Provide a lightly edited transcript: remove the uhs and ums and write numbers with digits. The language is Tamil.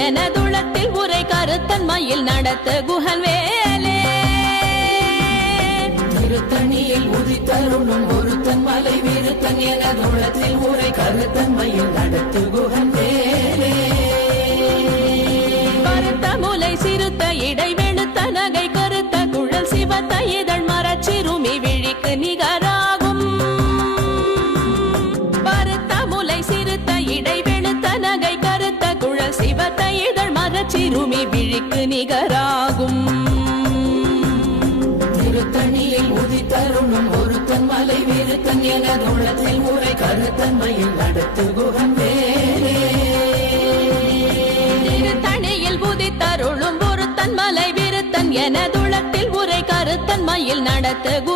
எனதுளத்தில் உரை கருத்தன்மையில் நடத்த குகன் வேலே திருத்தணியில் உதித்தருளும் ஒருத்தன் மலை விருத்தன் எனதுளத்தில் உரை கருத்தன்மையில் நடத்து குகன் வேலே கருத்த முலை சிறுத்த இடை வெளுத்த நகை கருத்த குழல் சிவத்த இதழ் மரச்சிறுமி விழிக்கு நிகராகும் பருத்த முலை சிறுத்த இடை வெளுத்த நகை கருத்த குழல் சிவத்த இதழ் மரச்சிறுமி விழிக்கு நிகராகும் திருத்தணியில் உதித்தருளும் ஒருத்தன் மலை விருத்தன் எனதுளத்தில் உரை கருத்தன்மையில் நடத்து குகன் வேலே திருத்தணியில் உதித்தருளும் ஒருத்தன் மலை விருத்தன் எனதுளத்தில் உரை கருத்தன்மையில் நடத்த